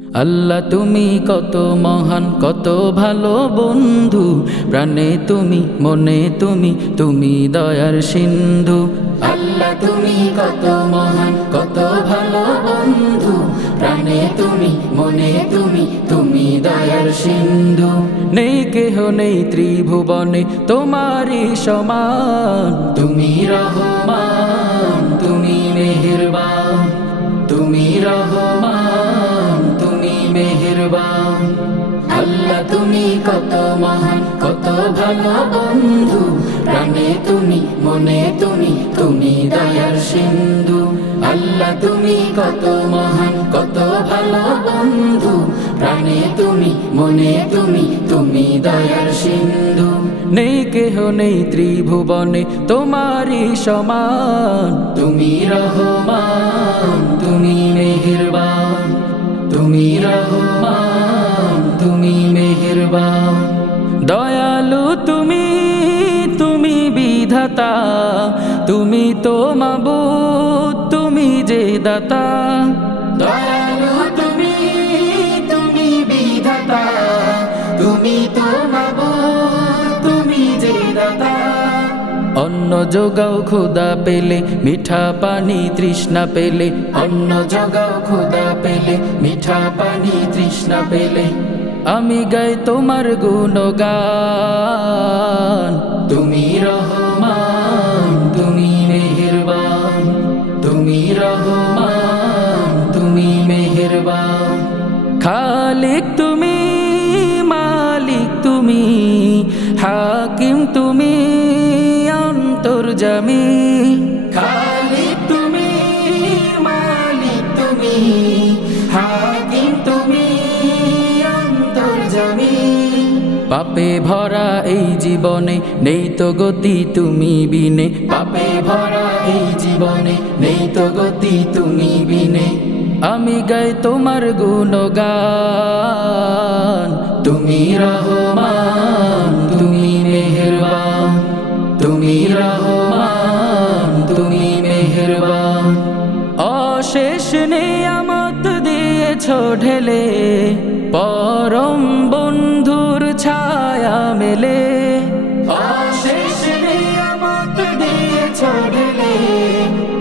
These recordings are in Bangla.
আল্লাহ তুমি কত মহান, কত ভালো বন্ধু, প্রাণে তুমি, মনে তুমি, তুমি দয়ার সিন্ধু। আল্লাহ তুমি কত মহান, কত ভালো বন্ধু, প্রাণে তুমি, মনে তুমি, তুমি দয়ার সিন্ধু। নেই কেহ নেই ত্রিভুবনে তোমারই সমান, তুমি রহমান, তুমি মেহেরবান, তুমি রহমান, তুমি মেহেরবান। আল্লাহ তুমি কত মহান, কত ভালো বন্ধু, প্রাণে তুমি, মনে তুমি, তুমি দয়ার সিন্ধু। আল্লাহ তুমি কত মহান, কত ভালো বন্ধু, প্রাণে তুমি, মনে তুমি, তুমি দয়ার সিন্ধু। নেই কেহ নেই ত্রিভুবনে তোমারই সমান, তুমি রহমান, তুমি মেহেরবান, তুমি রহমান, তুমি মেহেরবান। দয়ালু তুমি, তুমি বিধাতা, তুমি তো মাবুদ, তুমি যে দাতা। দয়ালু তুমি, তুমি বিধাতা, তুমি তো মাবুদ, তুমি যে দাতা। অন্ন যোগাও খোদা পেলে, মিঠা পানি তৃষ্ণা পেলে, অন্ন যোগাও খোদা পেলে, মিঠা পানি তৃষ্ণা পেলে। আমি গাই তোমার গুণগান, তুমি রহমান, তুমি মেহেরবান, তুমি রহমান, তুমি মেহেরবান। খালিক তুমি, মালিক তুমি, হাকিম তুমি, অন্তর্যামী। খালিক তুমি, মালিক তুমি, হাকিম তুমি, অন্তর্যামী। পাপে ভরা এই জীবনে নেই তো গতি তুমি বিনে, পাপে ভরা এই জীবনে নেই তো গতি তুমি বিনে। আমি গাই তোমার গুণগান, তুমি রহমান, তুমি মেহেরবান, তুমি রহমান, তুমি মেহেরবান। অশেষ নিয়ামত দিয়েছ ঢেলে, পরম বন্ধুর ছায়া মেলে। অশেষ নিয়ামত দিয়েছ ঢেলে,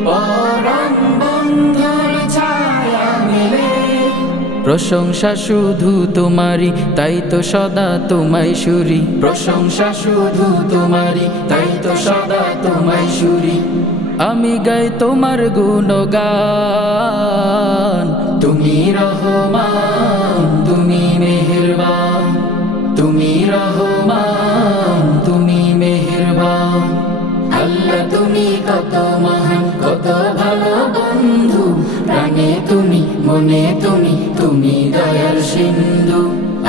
পরম বন্ধুর ছায়া মেলে। প্রশংসা শুধু তোমারি, তাই তো সদা তোমায় সুরি, প্রশংসা শুধু তোমারি, তাই তো সদা তোমায় সুরি। আমি গাই তোমার গুণগান, তুমি রহমান, তুমি মেহেরবান, তুমি রহমান, তুমি মেহেরবান। আল্লাহ তুমি কত মহান, কত ভালো বন্ধু, প্রাণে তুমি, মনে তুমি, তুমি দয়ার সিন্ধু।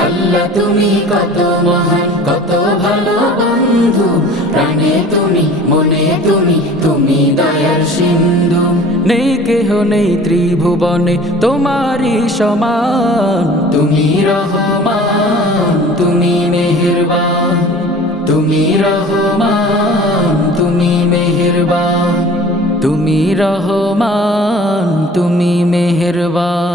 আল্লাহ তুমি কত মহান, কত ভালো বন্ধু, প্রাণে তুমি, মনে তুমি, তুমি দয়ার সিন্ধু। নেই কেহ নেই ত্রিভুবনে তোমারই সমান, তুমি রহমান, তুমি মেহেরবান, তুমি রহমান, তুমি মেহেরবান, তুমি রহমান, তুমি মেহেরবান।